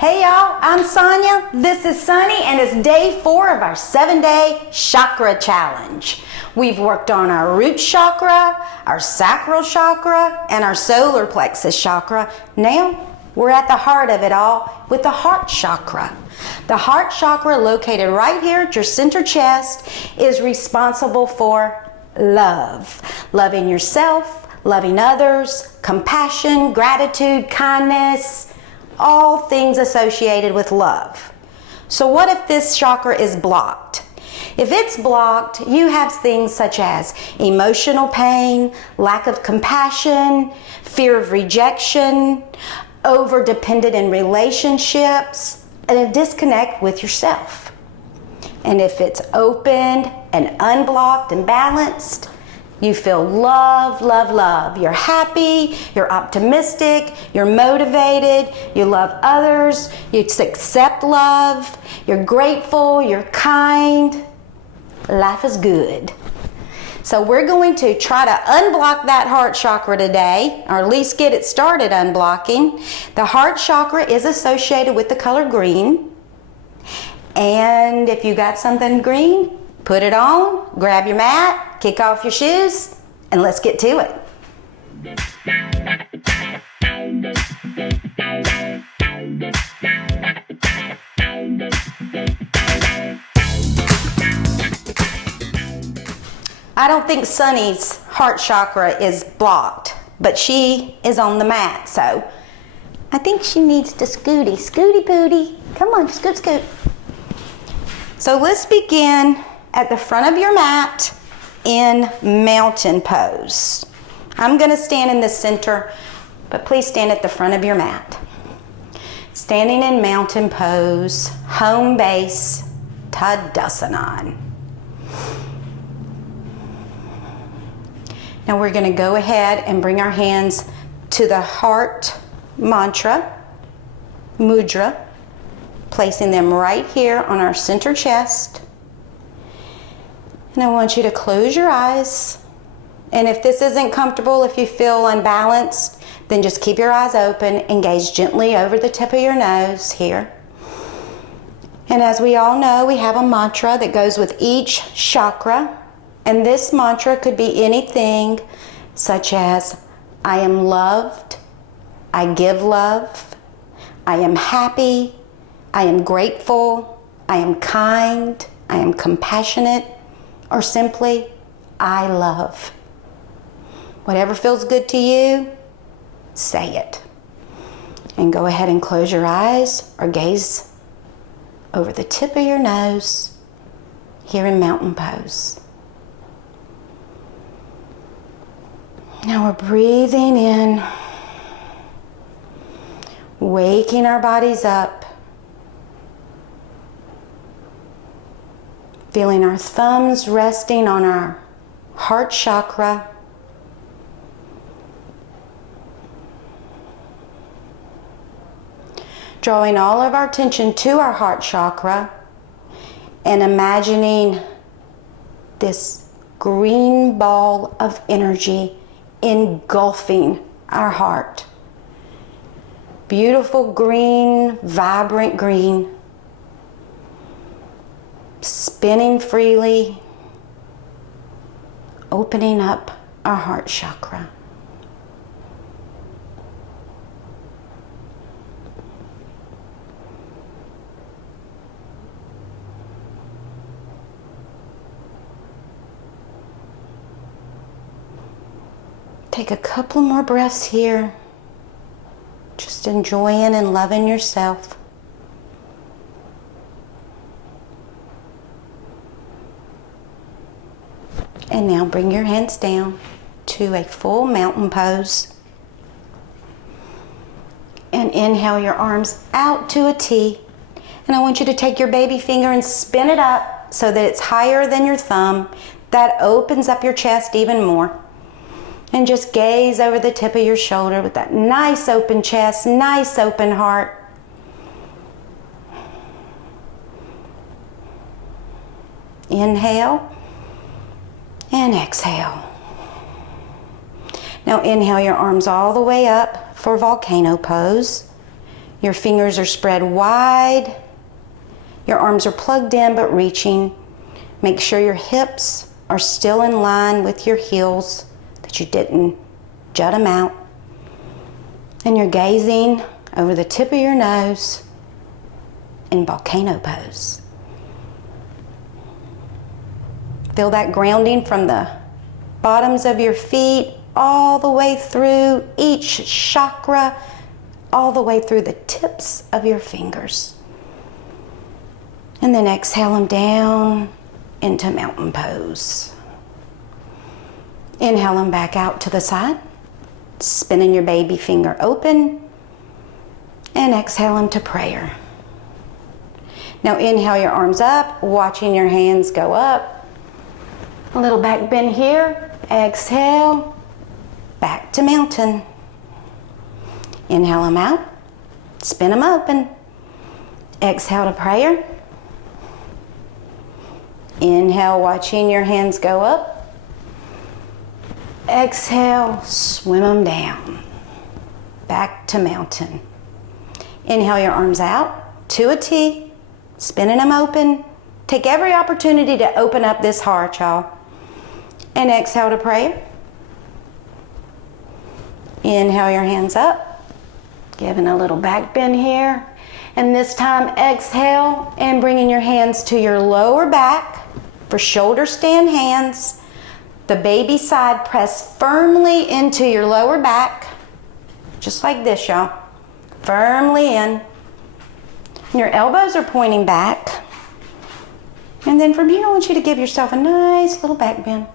Hey y'all, I'm Sonya, this is Sunny, and it's day 4 of our 7-day chakra challenge. We've worked on our root chakra, our sacral chakra, and our solar plexus chakra. Now we're at the heart of it all with the heart chakra. The heart chakra, located right here at your center chest, is responsible for love. Loving yourself, loving others, compassion, gratitude, kindness, all things associated with love. So what if this chakra is blocked? If it's blocked, you have things such as emotional pain, lack of compassion, fear of rejection, over-dependent in relationships, and a disconnect with yourself. And if it's opened and unblocked and balanced, you feel love, love, love. You're happy, you're optimistic, you're motivated, you love others, you accept love, you're grateful, you're kind. Life is good. So we're going to try to unblock that heart chakra today, or at least get it started unblocking. The heart chakra is associated with the color green. And if you got something green, put it on, grab your mat, kick off your shoes, and let's get to it. I don't think Sunny's heart chakra is blocked, but she is on the mat, so I think she needs to scooty. Scooty pooty. Come on, scoot, scoot. So let's begin at the front of your mat in mountain pose. I'm going to stand in the center, but please stand at the front of your mat. Standing in mountain pose, home base, Tadasana. Now we're going to go ahead and bring our hands to the heart mantra, mudra, placing them right here on our center chest. And I want you to close your eyes. And if this isn't comfortable, if you feel unbalanced, then just keep your eyes open and gaze gently over the tip of your nose here. And as we all know, we have a mantra that goes with each chakra. And this mantra could be anything such as, I am loved, I give love, I am happy, I am grateful, I am kind, I am compassionate, or simply, I love. Whatever feels good to you, say it. And go ahead and close your eyes or gaze over the tip of your nose here in mountain pose. Now we're breathing in, waking our bodies up, feeling our thumbs resting on our heart chakra. Drawing all of our attention to our heart chakra and imagining this green ball of energy engulfing our heart. Beautiful green, vibrant green, spinning freely, opening up our heart chakra. Take a couple more breaths here, just enjoying and loving yourself. And now bring your hands down to a full mountain pose. And inhale your arms out to a T. And I want you to take your baby finger and spin it up so that it's higher than your thumb. That opens up your chest even more. And just gaze over the tip of your shoulder with that nice open chest, nice open heart. Inhale and exhale. Now inhale your arms all the way up for volcano pose. Your fingers are spread wide. Your arms are plugged in but reaching. Make sure your hips are still in line with your heels, that you didn't jut them out. And you're gazing over the tip of your nose in volcano pose. Feel that grounding from the bottoms of your feet all the way through each chakra, all the way through the tips of your fingers. And then exhale them down into mountain pose. Inhale them back out to the side, spinning your baby finger open, and exhale them to prayer. Now inhale your arms up, watching your hands go up. A little back bend here. Exhale, back to mountain. Inhale them out, spin them open. Exhale to prayer. Inhale, watching your hands go up. Exhale, swim them down. Back to mountain. Inhale your arms out to a T, spinning them open. Take every opportunity to open up this heart, y'all. And exhale to prayer. Inhale your hands up, giving a little back bend here. And this time exhale and bringing your hands to your lower back for shoulder stand hands. The baby side press firmly into your lower back, just like this, y'all. Firmly in. And your elbows are pointing back. And then from here, I want you to give yourself a nice little back bend.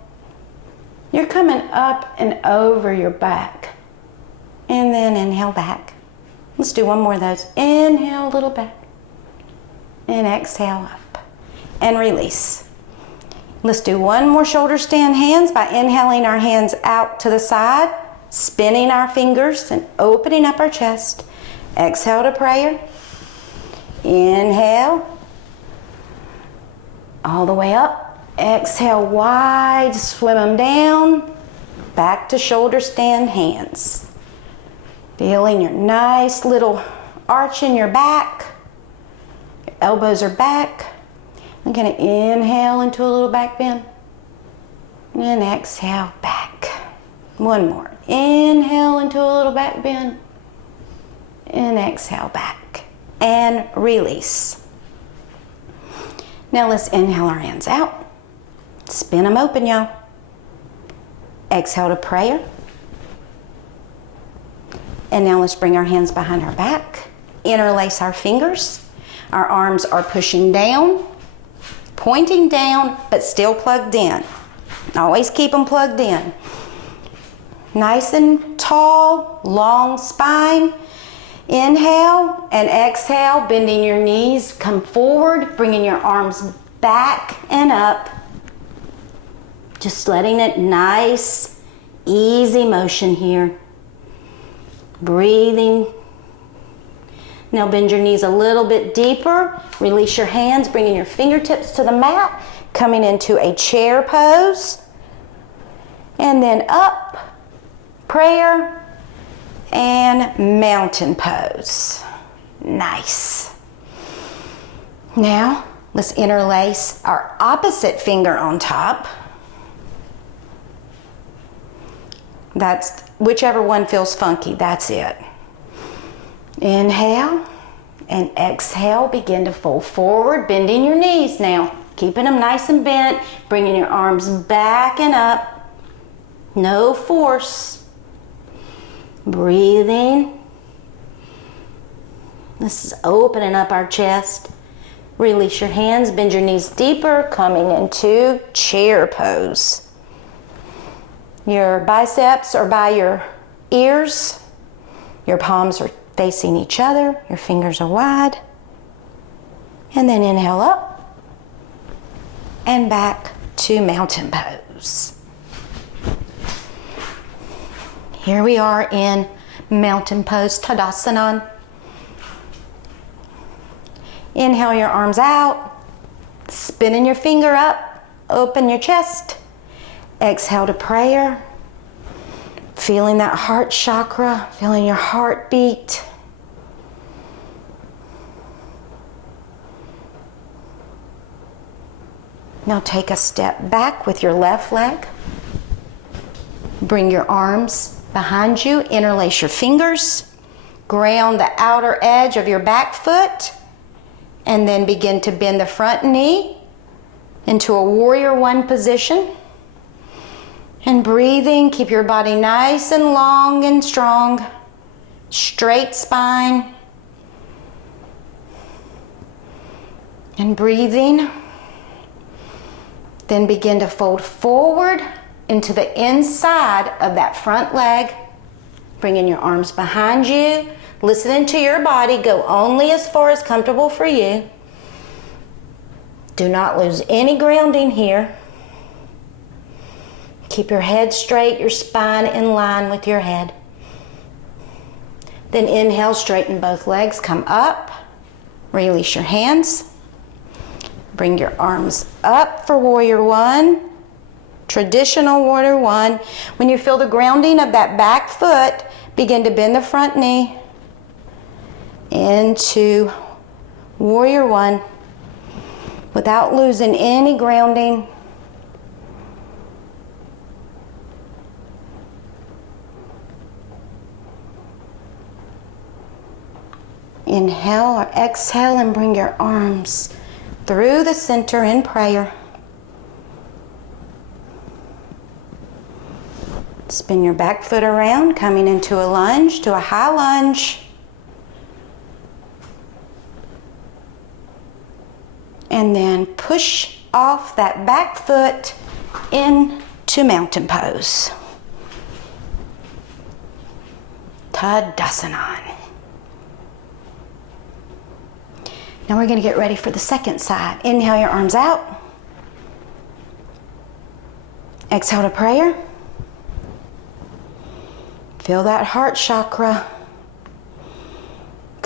You're coming up and over your back. And then inhale back. Let's do one more of those. Inhale a little back. And exhale up. And release. Let's do one more shoulder stand hands by inhaling our hands out to the side, spinning our fingers and opening up our chest. Exhale to prayer. Inhale. All the way up. Exhale wide, swim them down. Back to shoulder stand hands. Feeling your nice little arch in your back. Your elbows are back. I'm going to inhale into a little back bend. And exhale back. One more. Inhale into a little back bend. And exhale back. And release. Now let's inhale our hands out. Spin them open, y'all. Exhale to prayer. And now let's bring our hands behind our back. Interlace our fingers. Our arms are pushing down, pointing down, but still plugged in. Always keep them plugged in. Nice and tall, long spine. Inhale and exhale, bending your knees. Come forward, bringing your arms back and up. Just letting it nice, easy motion here. Breathing. Now bend your knees a little bit deeper. Release your hands, bringing your fingertips to the mat. Coming into a chair pose. And then up, prayer, and mountain pose. Nice. Now, let's interlace our opposite finger on top. That's whichever one feels funky, that's it. Inhale and exhale, begin to fold forward, bending your knees now. Keeping them nice and bent, bringing your arms back and up. No force. Breathing. This is opening up our chest. Release your hands, bend your knees deeper, coming into chair pose. Your biceps are by your ears. Your palms are facing each other. Your fingers are wide. And then inhale up and back to mountain pose. Here we are in mountain pose, Tadasana. Inhale your arms out, spinning your finger up, open your chest. Exhale to prayer. Feeling that heart chakra, feeling your heartbeat. Now take a step back with your left leg. Bring your arms behind you, interlace your fingers, ground the outer edge of your back foot, and then begin to bend the front knee into a warrior one position. And breathing, keep your body nice and long and strong, straight spine. And breathing, then begin to fold forward into the inside of that front leg. Bringing your arms behind you, listening to your body, go only as far as comfortable for you. Do not lose any grounding here. Keep your head straight, your spine in line with your head. Then inhale, straighten both legs, come up, release your hands. Bring your arms up for warrior one, traditional warrior one. When you feel the grounding of that back foot, begin to bend the front knee into warrior one without losing any grounding. Inhale or exhale and bring your arms through the center in prayer. Spin your back foot around, coming into a lunge, to a high lunge. And then push off that back foot into mountain pose. Tadasana. Now we're going to get ready for the second side. Inhale your arms out. Exhale to prayer. Feel that heart chakra.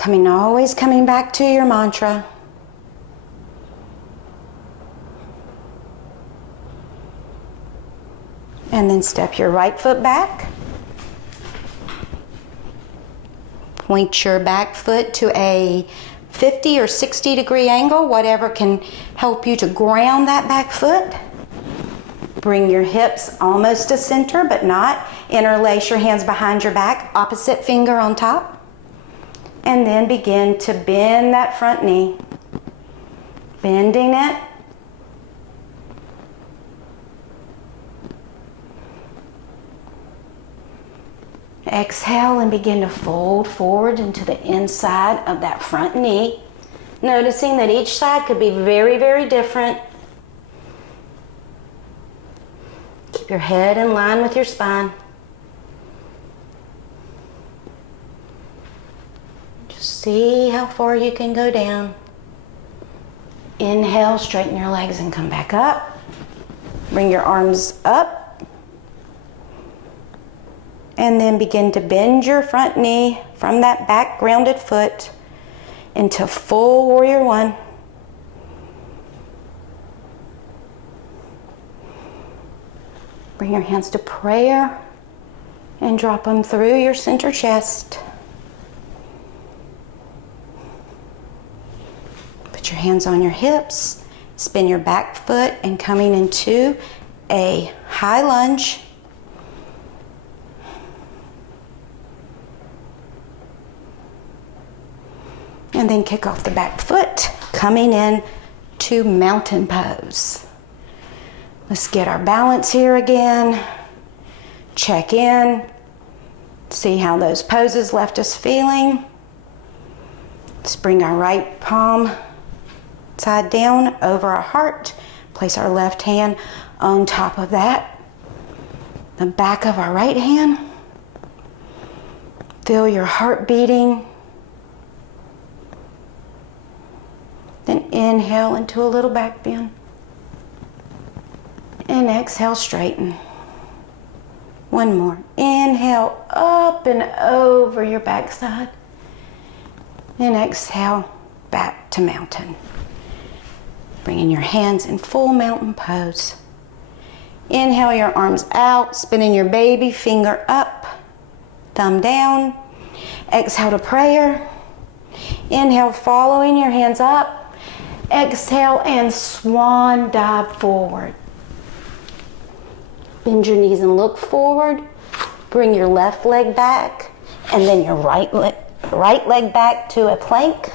Always coming back to your mantra. And then step your right foot back. Point your back foot to a 50 or 60 degree angle, whatever can help you to ground that back foot. Bring your hips almost to center, but not. Interlace your hands behind your back, opposite finger on top. And then begin to bend that front knee. Bending it. Exhale and begin to fold forward into the inside of that front knee. Noticing that each side could be very, very different. Keep your head in line with your spine. Just see how far you can go down. Inhale, straighten your legs and come back up. Bring your arms up. And then begin to bend your front knee from that back grounded foot into full warrior one. Bring your hands to prayer and drop them through your center chest. Put your hands on your hips, spin your back foot and coming into a high lunge. And then kick off the back foot, coming in to mountain pose. Let's get our balance here again. Check in. See how those poses left us feeling. Let's bring our right palm side down over our heart. Place our left hand on top of that. The back of our right hand. Feel your heart beating. Then inhale into a little back bend. And exhale, straighten. One more. Inhale up and over your backside. And exhale back to mountain. Bringing your hands in full mountain pose. Inhale your arms out, spinning your baby finger up, thumb down. Exhale to prayer. Inhale, following your hands up. Exhale and swan dive forward. Bend your knees and look forward. Bring your left leg back and then your right leg back to a plank.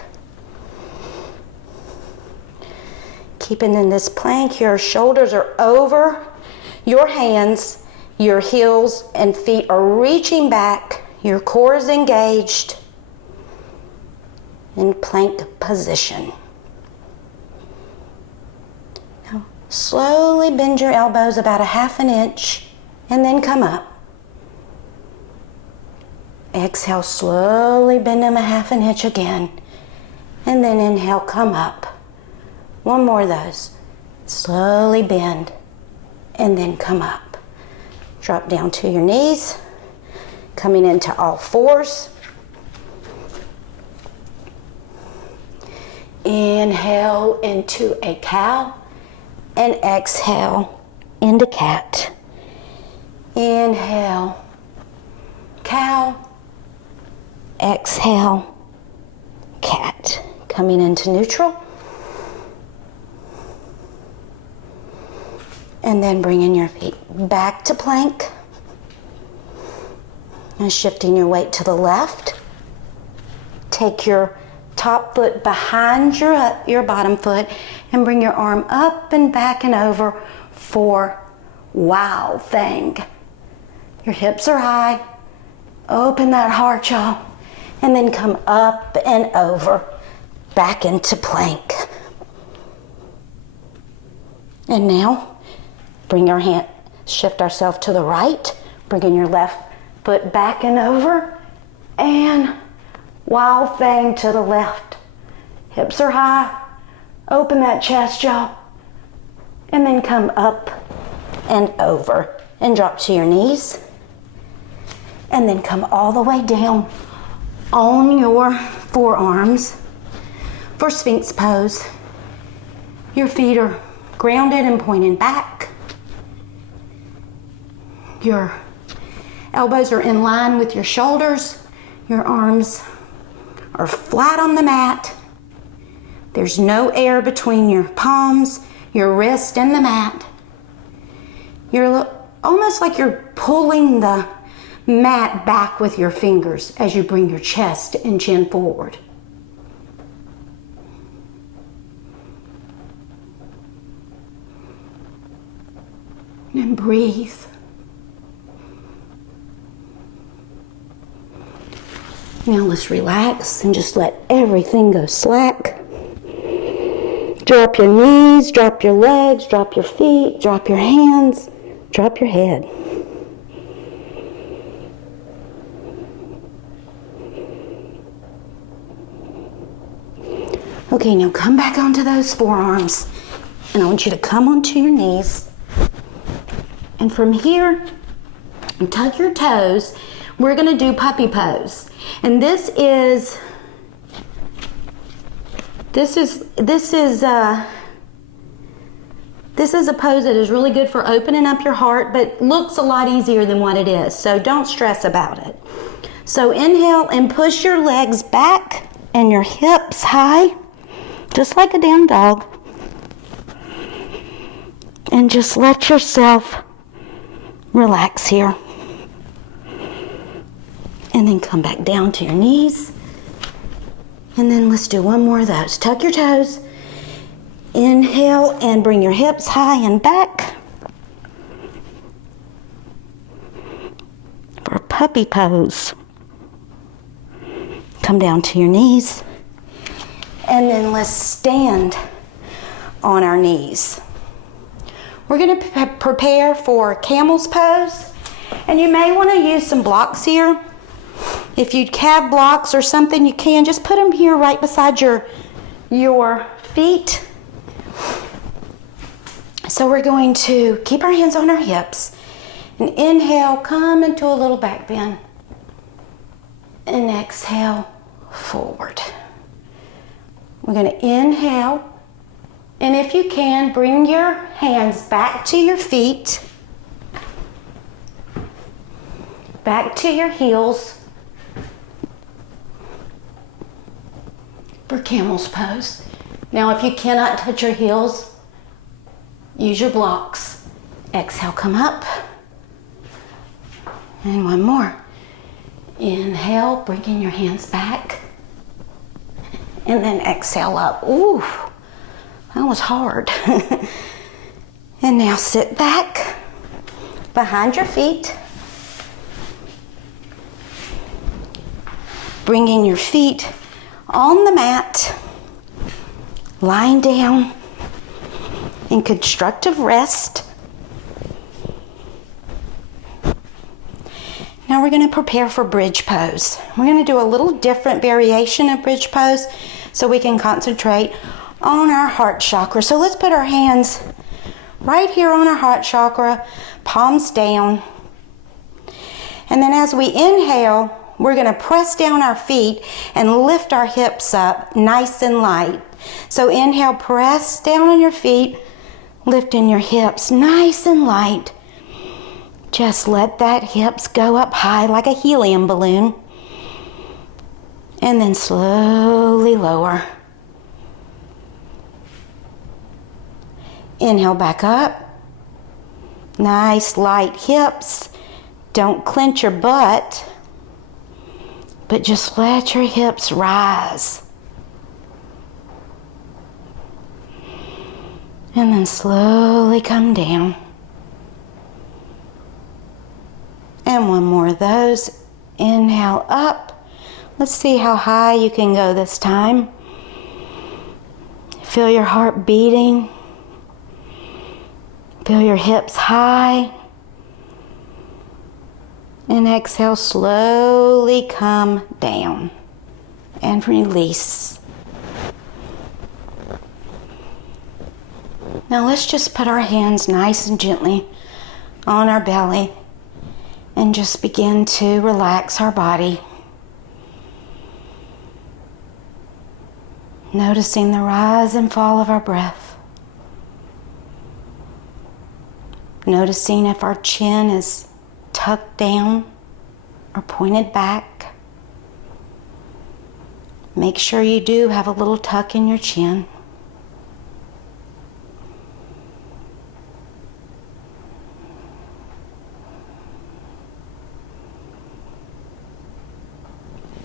Keeping in this plank, your shoulders are over your hands, your heels and feet are reaching back, your core is engaged in plank position. Now, slowly bend your elbows about 1/2 inch and then come up. Exhale, slowly bend them 1/2 inch again. And then inhale, come up. One more of those. Slowly bend and then come up. Drop down to your knees, coming into all fours. Inhale into a cow and exhale into cat. Inhale, cow. Exhale, cat. Coming into neutral. And then bringing your feet back to plank. And shifting your weight to the left. Take your top foot behind your bottom foot and bring your arm up and back and over for wow thing. Your hips are high. Open that heart jaw. And then come up and over, back into plank. And now, bring your hand, shift ourselves to the right, bringing your left foot back and over, and wild thing to the left. Hips are high, open that chest jaw, and then come up and over, and drop to your knees, and then come all the way down on your forearms for Sphinx pose. Your feet are grounded and pointing back. Your elbows are in line with your shoulders. Your arms are flat on the mat. There's no air between your palms, your wrist, and the mat. You're almost like you're pulling the mat back with your fingers as you bring your chest and chin forward. And breathe. Now let's relax and just let everything go slack. Drop your knees, drop your legs, drop your feet, drop your hands, drop your head. Okay, now come back onto those forearms. And I want you to come onto your knees. And from here, tuck your toes. We're going to do puppy pose. And this is a pose that is really good for opening up your heart, but looks a lot easier than what it is. So don't stress about it. So inhale and push your legs back and your hips high, just like a down dog. And just let yourself relax here. And then come back down to your knees. And then let's do one more of those. Tuck your toes. Inhale and bring your hips high and back. For puppy pose. Come down to your knees. And then let's stand on our knees. We're going to prepare for camel's pose. And you may want to use some blocks here. If you have blocks or something, you can just put them here right beside your feet. So we're going to keep our hands on our hips and inhale, come into a little back bend, and exhale forward. We're going to inhale, and if you can, bring your hands back to your feet, back to your heels. For camel's pose. Now if you cannot touch your heels, use your blocks. Exhale, come up. And one more. Inhale, bringing your hands back. And then exhale up. Ooh, that was hard. And now sit back behind your feet. Bringing your feet on the mat. Lying down in constructive rest. Now we're going to prepare for bridge pose. We're going to do a little different variation of bridge pose so we can concentrate on our heart chakra. So let's put our hands right here on our heart chakra, palms down. And then as we inhale, we're going to press down our feet and lift our hips up nice and light. So inhale, press down on your feet, lifting your hips nice and light. Just let that hips go up high like a helium balloon. And then slowly lower. Inhale back up. Nice light hips. Don't clench your butt, but just let your hips rise. And then slowly come down. And one more of those. Inhale up. Let's see how high you can go this time. Feel your heart beating. Feel your hips high. And exhale, slowly come down and release. Now let's just put our hands nice and gently on our belly and just begin to relax our body. Noticing the rise and fall of our breath. Noticing if our chin is tucked down or pointed back. Make sure you do have a little tuck in your chin.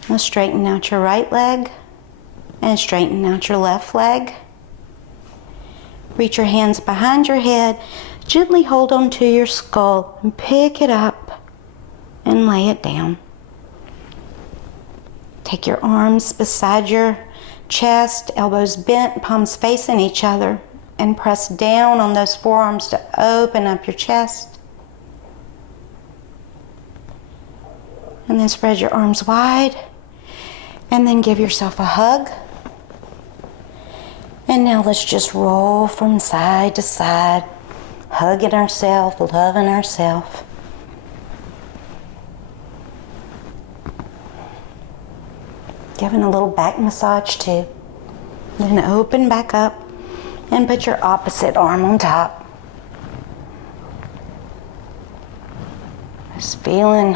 Now straighten out your right leg and straighten out your left leg. Reach your hands behind your head. Gently hold on to your skull and pick it up and lay it down. Take your arms beside your chest, elbows bent, palms facing each other, and press down on those forearms to open up your chest. And then spread your arms wide. And then give yourself a hug. And now let's just roll from side to side, hugging ourselves, loving ourselves. Giving a little back massage too. Then open back up and put your opposite arm on top. Just feeling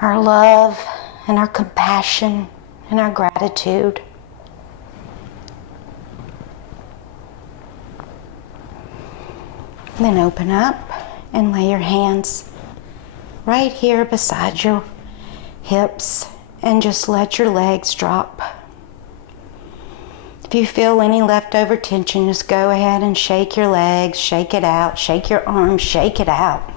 our love and our compassion and our gratitude. Then open up and lay your hands right here beside your hips and just let your legs drop. If you feel any leftover tension, just go ahead and shake your legs, shake it out, shake your arms, shake it out.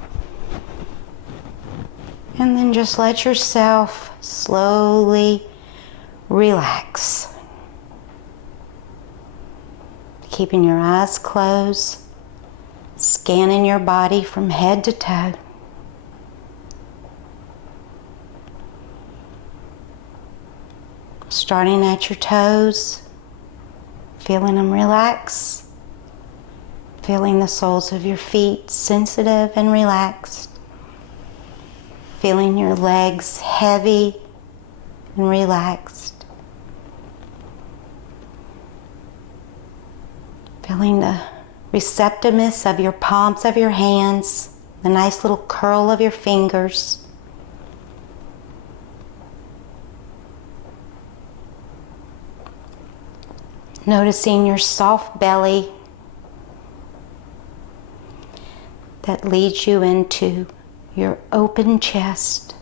And then just let yourself slowly relax. Keeping your eyes closed, scanning your body from head to toe. Starting at your toes, feeling them relax. Feeling the soles of your feet sensitive and relaxed. Feeling your legs heavy and relaxed. Feeling the receptiveness of your palms of your hands, the nice little curl of your fingers. Noticing your soft belly that leads you into your open chest.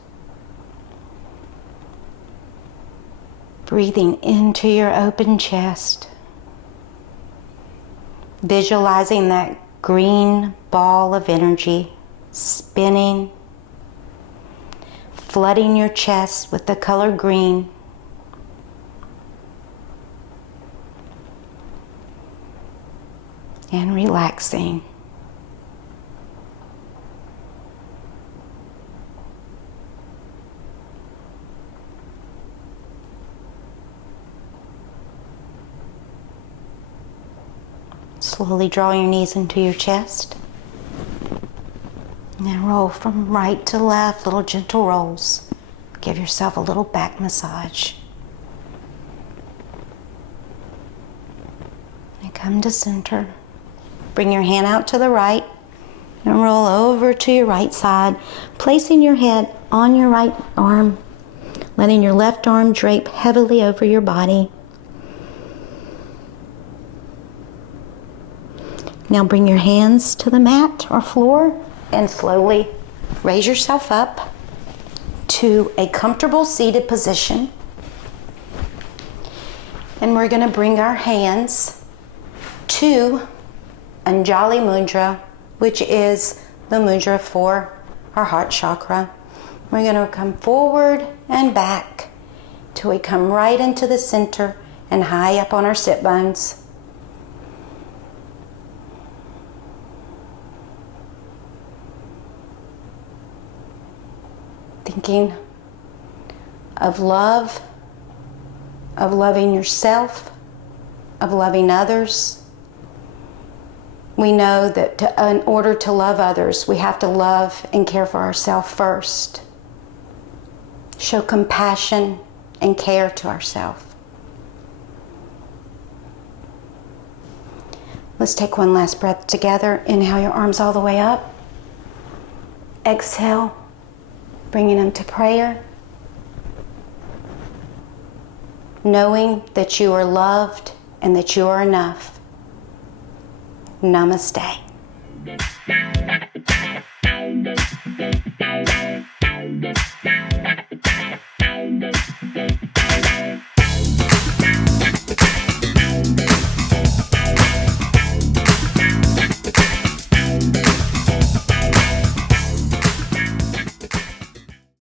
Breathing into your open chest. Visualizing that green ball of energy spinning, flooding your chest with the color green. And relaxing. Slowly draw your knees into your chest. Now roll from right to left, little gentle rolls. Give yourself a little back massage. And come to center. Bring your hand out to the right and roll over to your right side, placing your head on your right arm, letting your left arm drape heavily over your body. Now bring your hands to the mat or floor and slowly raise yourself up to a comfortable seated position. And we're going to bring our hands to Anjali Mudra, which is the mudra for our heart chakra. We're going to come forward and back till we come right into the center and high up on our sit bones. Thinking of love, of loving yourself, of loving others. We know that in order to love others, we have to love and care for ourselves first. Show compassion and care to ourselves. Let's take one last breath together. Inhale your arms all the way up. Exhale, bringing them to prayer. Knowing that you are loved and that you are enough. Namaste.